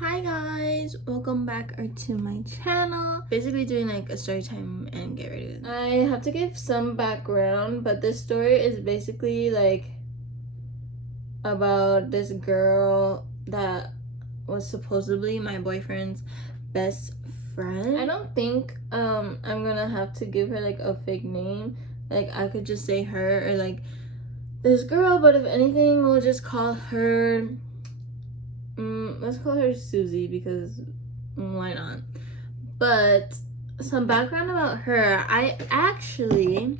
Hi guys, welcome back to my channel. Basically doing like a story time and get ready with me. I have to give some background, but this story is basically like about this girl that was supposedly my boyfriend's best friend. I don't think I'm gonna have to give her like a fake name. Like I could just say her or like this girl, but if anything we'll just call her let's call her Susie because why not? But some background about her. I actually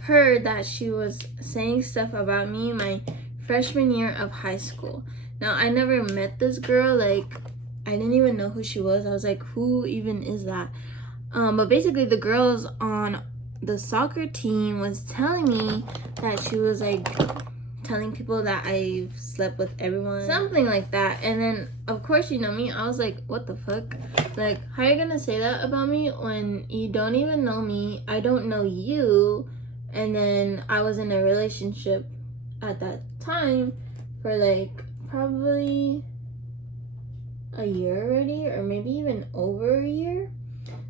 heard that she was saying stuff about me my freshman year of high school. Now, I never met this girl. Like, I didn't even know who she was. I was like, who even is that? But basically, the girls on the soccer team was telling me that she was like telling people that I've slept with everyone, something like that. And then of course, you know me, I was like, what the fuck? Like, how are you gonna say that about me when you don't even know me, I don't know you, and then I was in a relationship at that time for like probably a year already, or maybe even over a year.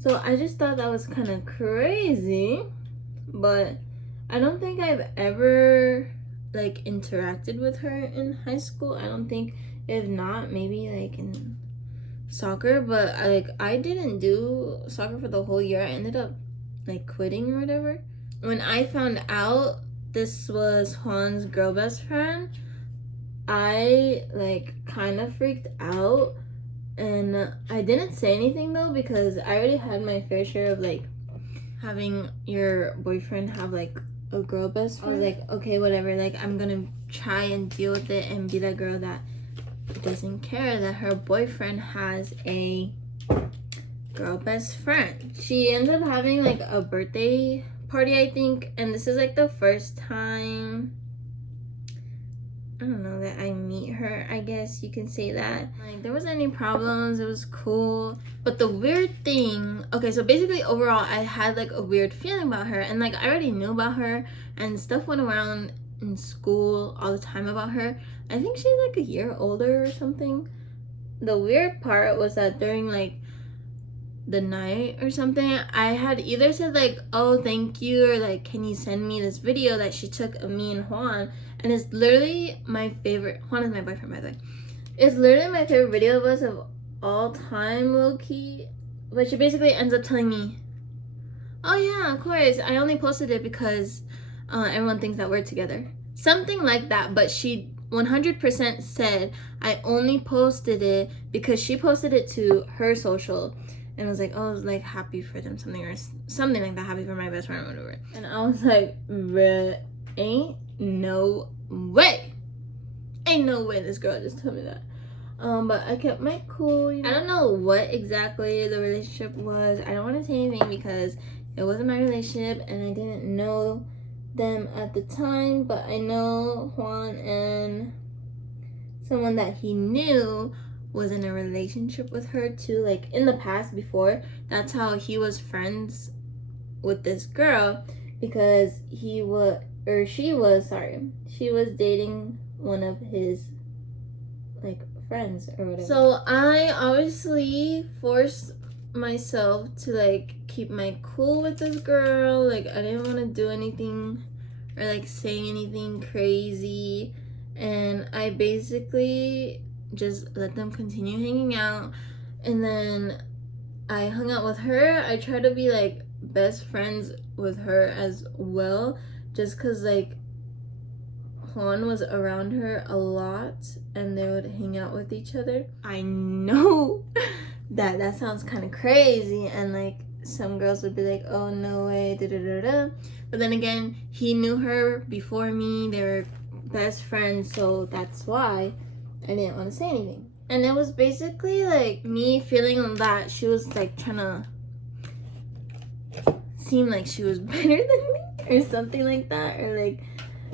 So I just thought that was kind of crazy, but I don't think I've ever like interacted with her in high school. I don't think, if not, maybe like in soccer, but I didn't do soccer for the whole year. I ended up like quitting or whatever. When I found out this was Juan's girl best friend, I like kind of freaked out, and I didn't say anything though because I already had my fair share of like having your boyfriend have like a girl best friend. I was like, okay, whatever, like I'm gonna try and deal with it and be that girl that doesn't care that her boyfriend has a girl best friend. She ends up having like a birthday party, I think, and this is like the first time, I don't know, that I meet her, I guess you can say that. Like, there wasn't any problems, it was cool. But the weird thing, okay, so basically overall, I had like a weird feeling about her, and like I already knew about her, and stuff went around in school all the time about her. I think she's like a year older or something. The weird part was that during like the night or something, I had either said like, oh, thank you, or like, can you send me this video that she took of me and Juan. And it's literally my favorite. Juan is my boyfriend, by the way. It's literally my favorite video of us of all time, low-key. But she basically ends up telling me, oh yeah, of course, I only posted it because everyone thinks that we're together, something like that. But she 100% said I only posted it because she posted it to her social, and I was like, oh, I was like happy for them, something or something like that, happy for my best friend or whatever. And I was like, bruh, ain't no way this girl just told me that. But I kept my cool, you know? I don't know what exactly the relationship was. I don't want to say anything because it wasn't my relationship and I didn't know them at the time, but I know Juan and someone that he knew was in a relationship with her too, like in the past before. That's how he was friends with this girl, because she was dating one of his like friends or whatever. So I obviously forced myself to like keep my cool with this girl. Like I didn't want to do anything or like say anything crazy, and I basically just let them continue hanging out. And then I hung out with her. I tried to be like best friends with her as well, just because like Juan was around her a lot and they would hang out with each other. I know that sounds kind of crazy, and like some girls would be like, oh no way, da da da da. But then again, he knew her before me, they were best friends, so that's why I didn't want to say anything. And it was basically like me feeling that she was like trying to seem like she was better than me or something like that, or like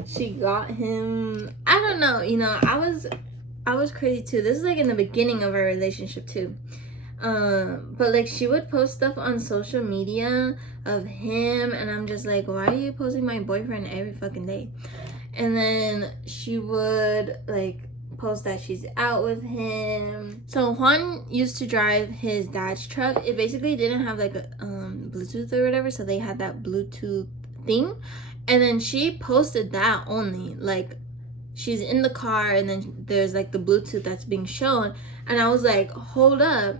she got him. I don't know, you know, I was crazy too. This is like in the beginning of our relationship too. But like she would post stuff on social media of him, and I'm just like, why are you posting my boyfriend every fucking day? And then she would like post that she's out with him. So Juan used to drive his dad's truck. It basically didn't have like a Bluetooth or whatever, so they had that Bluetooth thing, and then she posted that only, like she's in the car and then there's like the Bluetooth that's being shown, and I was like, hold up,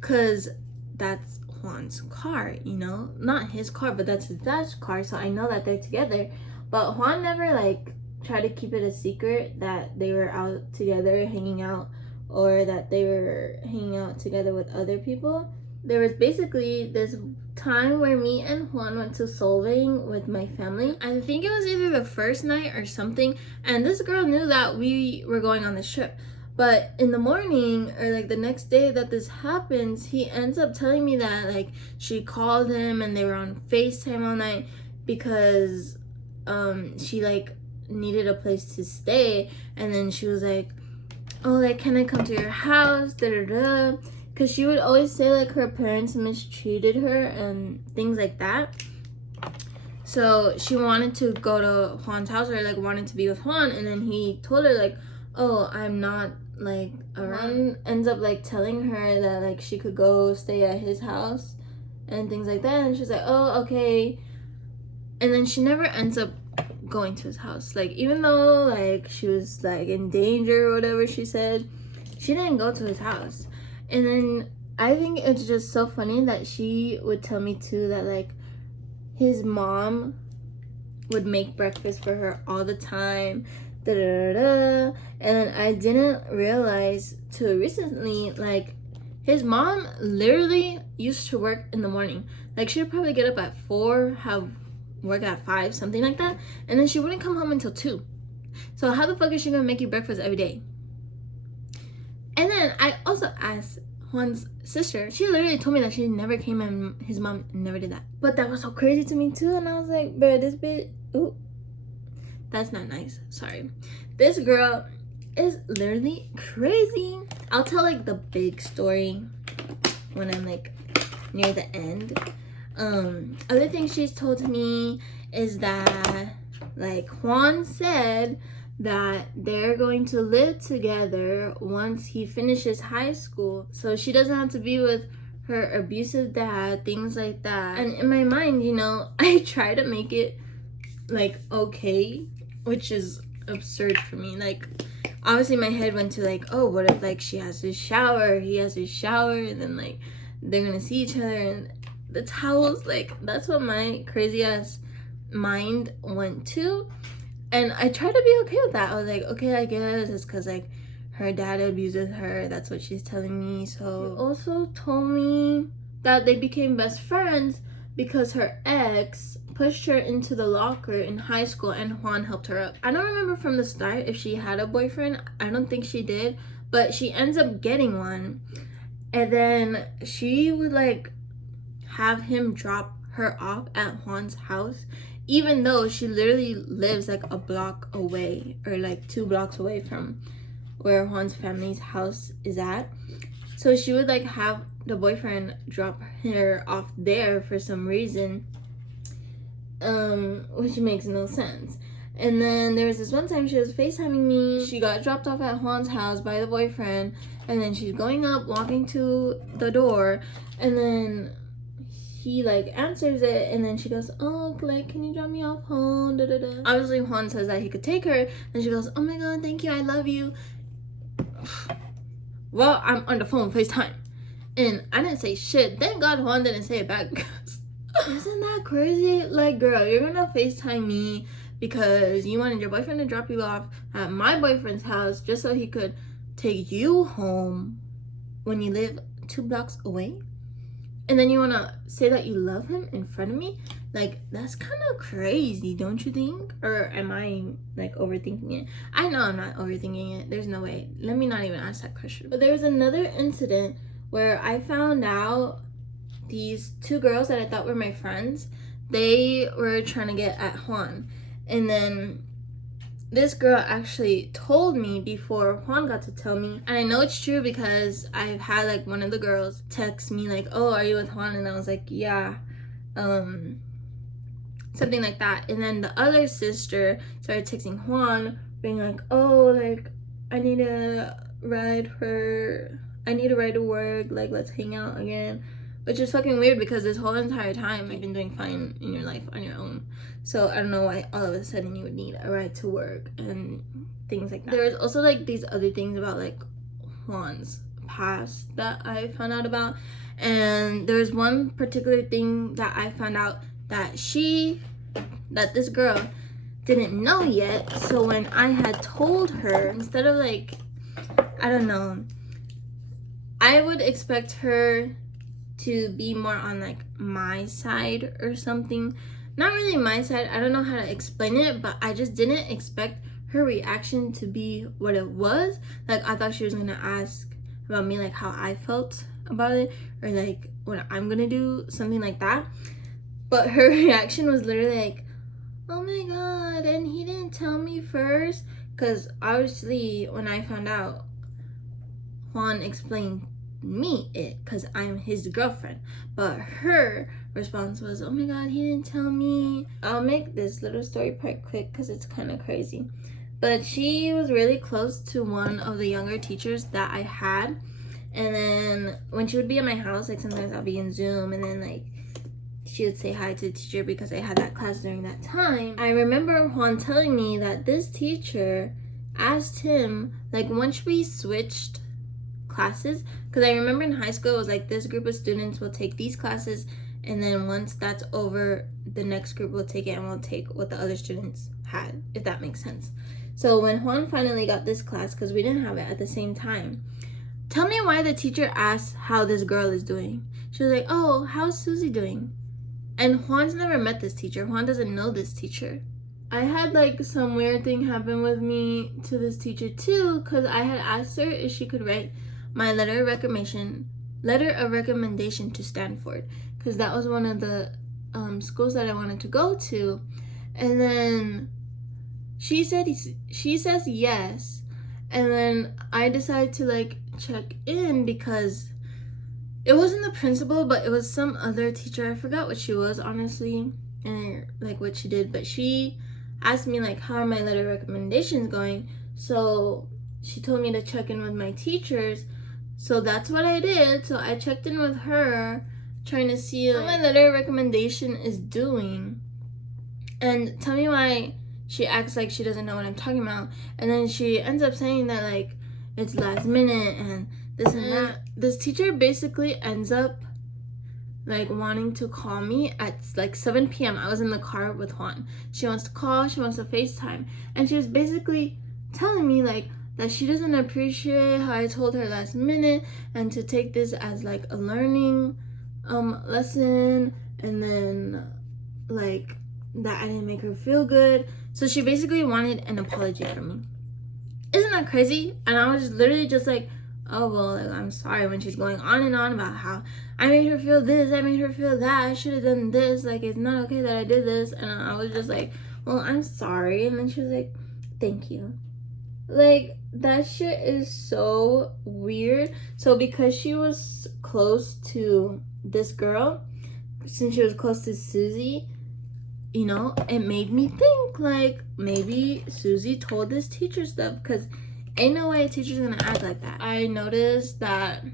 because that's Juan's car, you know, not his car, but that's his dad's car, so I know that they're together. But Juan never like tried to keep it a secret that they were out together hanging out, or that they were hanging out together with other people. There was basically this time where me and Juan went to Solvang with my family. I think it was either the first night or something, and this girl knew that we were going on this trip. But in the morning, or like the next day that this happens, he ends up telling me that like she called him and they were on FaceTime all night because she like needed a place to stay, and then she was like, oh, like, can I come to your house, da da da, because she would always say like her parents mistreated her and things like that. So she wanted to go to Juan's house, or like wanted to be with Juan, and then he told her like, oh, I'm not like around. Ends up like telling her that like she could go stay at his house and things like that, and she's like, oh, okay. And then she never ends up going to his house, like even though like she was like in danger or whatever she said, she didn't go to his house. And then I think it's just so funny that she would tell me too that like his mom would make breakfast for her all the time, da da da da. And then I didn't realize till recently, like his mom literally used to work in the morning. Like she would probably get up at 4, have work at 5, something like that, and then she wouldn't come home until 2. So how the fuck is she gonna make you breakfast every day? And then I also asked Juan's sister. She literally told me that she never came and his mom never did that. But that was so crazy to me too, and I was like, bro, this bitch, ooh, that's not nice. Sorry. This girl is literally crazy. I'll tell like the big story when I'm like near the end. Other thing she's told me is that like Juan said that they're going to live together once he finishes high school, so she doesn't have to be with her abusive dad, things like that. And in my mind, you know, I try to make it like okay, which is absurd for me. Like obviously my head went to like, oh, what if like she has his shower, he has his shower, and then like they're gonna see each other, and the towels, like that's what my crazy ass mind went to. And I tried to be okay with that. I was like, okay, I guess it's because like her dad abuses her, that's what she's telling me. So she also told me that they became best friends because her ex pushed her into the locker in high school and Juan helped her up. I don't remember from the start if she had a boyfriend. I don't think she did, but she ends up getting one, and then she would like have him drop her off at Juan's house, even though she literally lives like a block away, or like 2 blocks away from where Juan's family's house is at. So she would like have the boyfriend drop her off there for some reason, which makes no sense. And then there was this one time she was FaceTiming me. She got dropped off at Juan's house by the boyfriend, and then she's going up, walking to the door, and then he like answers it, and then she goes, oh, like, can you drop me off home, da da da. Obviously Juan says that he could take her, and she goes, oh my god, thank you, I love you. Well, I'm on the phone FaceTime, and I didn't say shit. Thank god Juan didn't say it back, because isn't that crazy? Like, girl, you're gonna FaceTime me because you wanted your boyfriend to drop you off at my boyfriend's house just so he could take you home when you live 2 blocks away? And then you want to say that you love him in front of me? Like, that's kind of crazy, don't you think? Or am I, like, overthinking it? I know I'm not overthinking it. There's no way. Let me not even ask that question. But there was another incident where I found out these 2 girls that I thought were my friends, they were trying to get at Juan. And then this girl actually told me before Juan got to tell me, and I know it's true because I've had like one of the girls text me like, oh, are you with Juan? And I was like, yeah, something like that. And then the other sister started texting Juan being like, oh, like, I need to ride to work, like let's hang out again. Which is fucking weird because this whole entire time you've been doing fine in your life on your own. So I don't know why all of a sudden you would need a ride to work and things like that. There's also like these other things about like Juan's past that I found out about. And there's one particular thing that I found out that this girl didn't know yet. So when I had told her, instead of like, I don't know, I would expect her to be more on like my side or something. Not really my side, I don't know how to explain it, but I just didn't expect her reaction to be what it was. Like I thought she was gonna ask about me, like how I felt about it, or like what I'm gonna do, something like that. But her reaction was literally like, oh my god, and he didn't tell me first. Because obviously when I found out, Juan explained me it because I'm his girlfriend. But her response was, oh my god, he didn't tell me. I'll make this little story part quick because it's kind of crazy. But she was really close to one of the younger teachers that I had. And then when she would be at my house, like sometimes I'll be in Zoom, and then like she would say hi to the teacher because I had that class during that time. I remember Juan telling me that this teacher asked him, like once we switched classes, because I remember in high school it was like this group of students will take these classes, and then once that's over, the next group will take it and we'll take what the other students had, if that makes sense. So when Juan finally got this class, because we didn't have it at the same time, tell me why the teacher asked how this girl is doing. She was like, oh, how's Susie doing? And Juan's never met this teacher. Juan doesn't know this teacher. I had like some weird thing happen with me to this teacher too, because I had asked her if she could write my letter of recommendation to Stanford, because that was one of the schools that I wanted to go to. And then she says yes, and then I decided to like check in because it wasn't the principal, but it was some other teacher. I forgot what she was, honestly, and like what she did, but she asked me like how are my letter recommendations going. So she told me to check in with my teachers, so that's what I did. So I checked in with her, trying to see how my letter recommendation is doing. And tell me why she acts like she doesn't know what I'm talking about. And then she ends up saying that like it's last minute and this and that. This teacher basically ends up like wanting to call me at like 7 p.m. I was in the car with Juan. She wants to call, she wants to FaceTime. And she was basically telling me like that she doesn't appreciate how I told her last minute, and to take this as like a learning lesson, and then like that I didn't make her feel good. So she basically wanted an apology from me. Isn't that crazy? And I was literally just like, oh well, like, I'm sorry, when she's going on and on about how I made her feel this, I made her feel that, I should have done this, like it's not okay that I did this. And I was just like, well, I'm sorry. And then she was like, thank you. Like that shit is so weird. So because she was close to this girl, since she was close to Susie, you know, it made me think like maybe Susie told this teacher stuff, because ain't no way a teacher's gonna act like that. I noticed that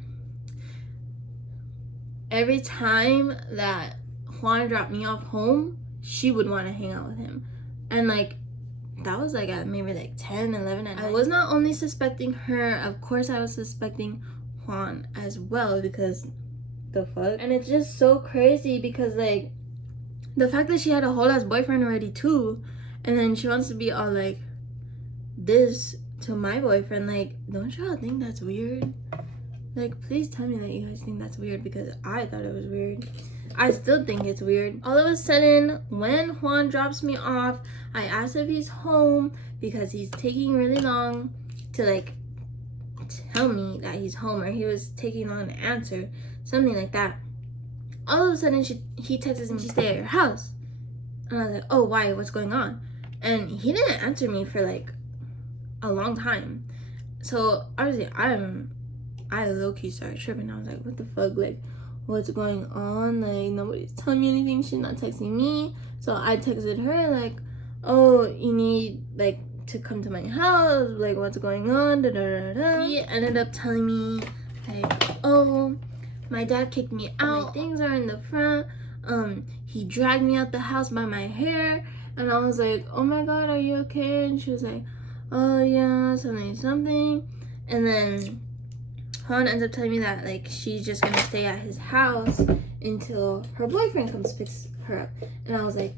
every time that Juan dropped me off home, she would want to hang out with him. And like that was like at maybe like 10, 11 at night. I was not only suspecting her, of course I was suspecting Juan as well, because the fuck. And it's just so crazy because like the fact that she had a whole ass boyfriend already too, and then she wants to be all like this to my boyfriend. Like, don't y'all think that's weird? Like, please tell me that you guys think that's weird, because I thought it was weird. I still think it's weird. All of a sudden, when Juan drops me off, I asked if he's home because he's taking really long to like tell me that he's home, or he was taking long to answer, something like that. All of a sudden, he texts me, she stay at your house. And I was like, oh, why? What's going on? And he didn't answer me for like a long time. So obviously I low-key started tripping. I was like, what the fuck? Like, what's going on? Like, nobody's telling me anything. She's not texting me. So I texted her like, oh, you need like to come to my house, like what's going on, da, da, da, da. He ended up telling me like, oh, my dad kicked me out, my things are in the front, he dragged me out the house by my hair. And I was like, oh my god, are you okay? And she was like, oh yeah, something. And then Han ends up telling me that like she's just gonna stay at his house until her boyfriend comes picks her up. And I was like,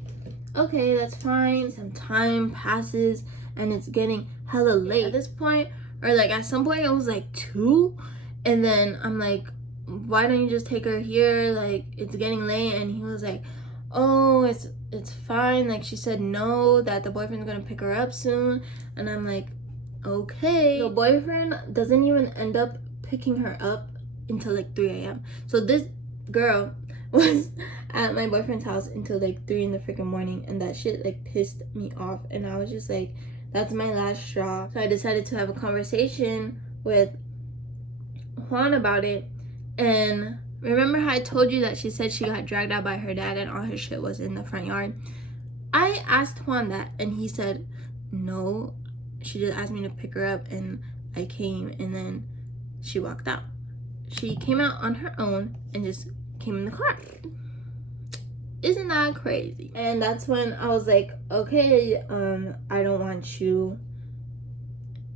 okay, that's fine. Some time passes and it's getting hella late at this point, or like at some point it was like 2, and then I'm like, why don't you just take her here, like it's getting late? And he was like, oh, it's fine, like she said no, that the boyfriend's gonna pick her up soon. And I'm like, okay. The boyfriend doesn't even end up picking her up until like 3 a.m. So this girl was at my boyfriend's house until like 3 in the freaking morning, and that shit like pissed me off. And I was just like, that's my last straw. So I decided to have a conversation with Juan about it. And remember how I told you that she said she got dragged out by her dad and all her shit was in the front yard? I asked Juan that, and he said no, she just asked me to pick her up, and I came, and then she walked out. She came out on her own and just came in the car. Isn't that crazy? And that's when I was like, okay, I don't want you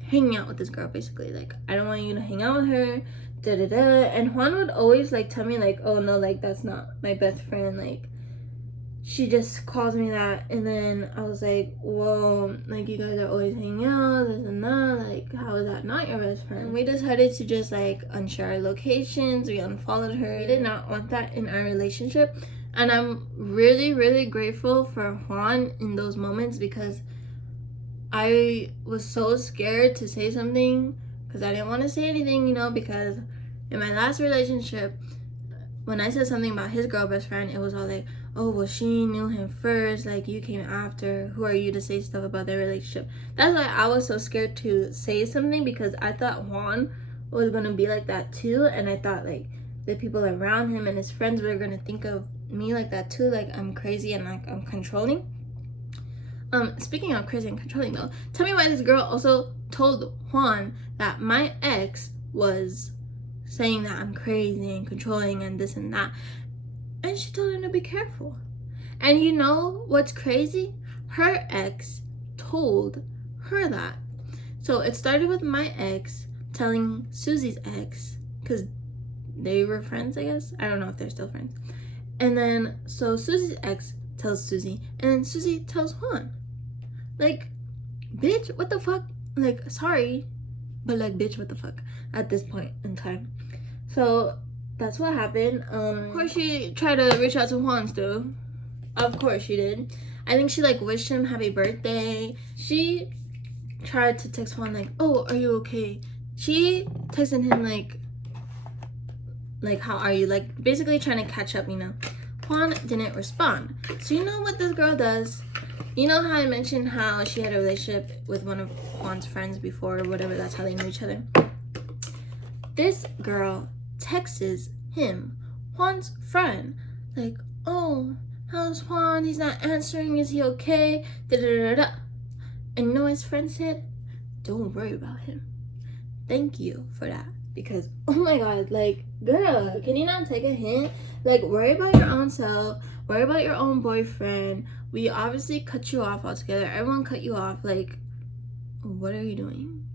hanging out with this girl, basically. Like, I don't want you to hang out with her, da da da. And Juan would always like tell me like, oh no, like that's not my best friend, like she just calls me that. And then I was like, well, like you guys are always hanging out, this and that, like how is that not your best friend? And we decided to just like unshare our locations. We unfollowed her. We did not want that in our relationship, and I'm really, really grateful for Juan in those moments, because I was so scared to say something because I didn't want to say anything, you know, because in my last relationship, when I said something about his girl best friend, it was all like, oh, well, she knew him first, like you came after, who are you to say stuff about their relationship? That's why I was so scared to say something, because I thought Juan was gonna be like that too, and I thought like the people around him and his friends were gonna think of me like that too, like I'm crazy and like I'm controlling. Speaking of crazy and controlling though, tell me why this girl also told Juan that my ex was saying that I'm crazy and controlling and this and that. And she told him to be careful. And you know what's crazy? Her ex told her that. So it started with my ex telling Susie's ex, because they were friends, I guess. I don't know if they're still friends. And then, so Susie's ex tells Susie, and then Susie tells Juan. Like, bitch, what the fuck? Like, sorry, but like, bitch, what the fuck at this point in time. So that's what happened. Of course she tried to reach out to Juan still. Of course she did. I think she like wished him happy birthday. She tried to text Juan like, oh, are you okay? She texted him like how are you? Like basically trying to catch up, you know. Juan didn't respond. So you know what this girl does? You know how I mentioned how she had a relationship with one of Juan's friends before or whatever, that's how they knew each other. This girl texts him, Juan's friend, like, oh, how's Juan? He's not answering. Is he okay? Da da da da. And you know what his friend said? Don't worry about him. Thank you for that. Because, oh my god, like, girl, can you not take a hint? Like, worry about your own self. Worry about your own boyfriend. We obviously cut you off altogether. Everyone cut you off. Like, what are you doing?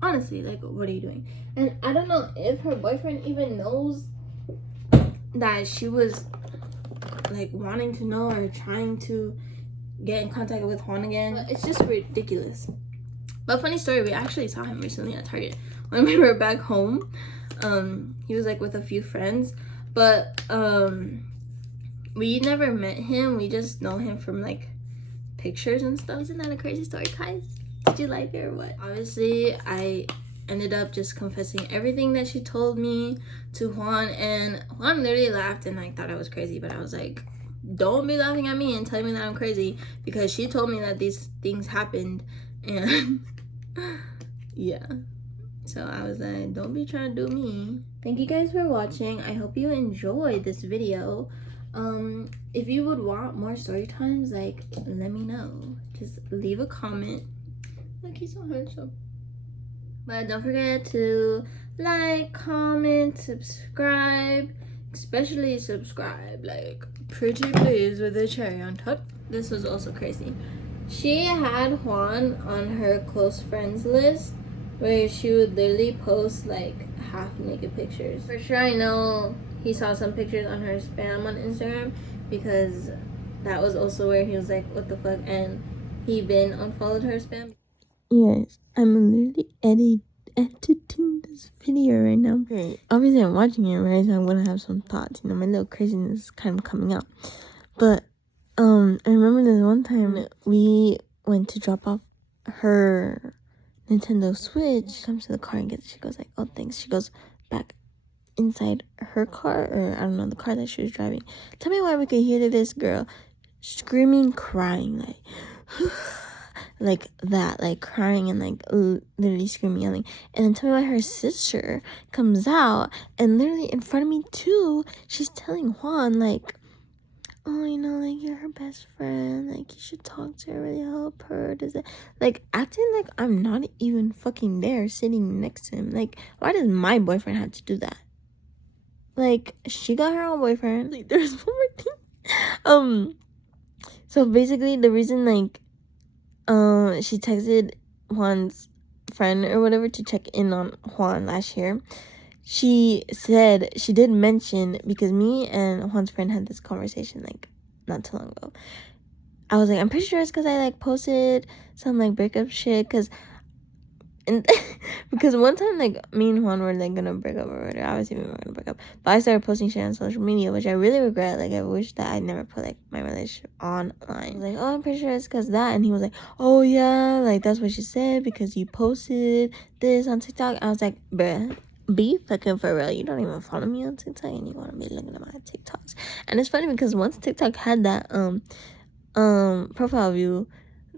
Honestly, like, what are you doing? And I don't know if her boyfriend even knows that she was, like, wanting to know or trying to get in contact with Juan again. But it's just ridiculous. But funny story, we actually saw him recently at Target when we were back home. He was, like, with a few friends. But, we never met him. We just know him from, like, pictures and stuff. Isn't that a crazy story, guys? Did you like it or what? Obviously, I ended up just confessing everything that she told me to Juan, and Juan literally laughed and like thought I was crazy, but I was like, don't be laughing at me and telling me that I'm crazy, because she told me that these things happened. And yeah, so I was like, don't be trying to do me. Thank you guys for watching. I hope you enjoyed this video. If you would want more story times, like, let me know. Just leave a comment, Like, he's so handsome. But don't forget to like, comment, subscribe. Especially subscribe. Like, pretty please with a cherry on top. This was also crazy. She had Juan on her close friends list where she would literally post like half naked pictures. For sure I know he saw some pictures on her spam on Instagram because that was also where he was like, what the fuck, and he been unfollowed her spam. Yes, I'm literally editing this video right now. Okay, obviously I'm watching it, right? So I'm gonna have some thoughts. You know, my little craziness is kind of coming out. But I remember this one time we went to drop off her Nintendo Switch. She comes to the car and gets it. She goes like, oh, thanks. She goes back inside her car, or I don't know, the car that she was driving. Tell me why we could hear this girl screaming, crying, like like that, like crying and like literally screaming, yelling. And then tell me why her sister comes out and literally in front of me too, she's telling Juan like, oh, you know, like, you're her best friend, like, you should talk to her, really help her, does it, like, acting like I'm not even fucking there, sitting next to him. Like, why does my boyfriend have to do that? Like, she got her own boyfriend. Like, there's one more thing. So basically, the reason, like, she texted Juan's friend or whatever to check in on Juan last year, she said, she did mention, because me and Juan's friend had this conversation, like, not too long ago. I was like, I'm pretty sure it's because I, like, posted some, like, breakup shit, because one time, like, me and Juan were, like, gonna break up or whatever. Obviously, we were gonna break up. But I started posting shit on social media, which I really regret. Like, I wish that I never put, like, my relationship online. I was like, oh, I'm pretty sure it's because that. And he was like, oh, yeah, like, that's what she said, because you posted this on TikTok. I was like, bruh, be fucking for real. You don't even follow me on TikTok and you want to be looking at my TikToks. And it's funny because once TikTok had that profile view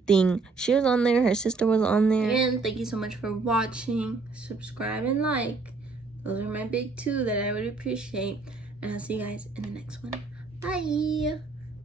thing, she was on there, her sister was on there. Again, thank you so much for watching. Subscribe and like. Those are my big two that I would appreciate. And I'll see you guys in the next one. Bye.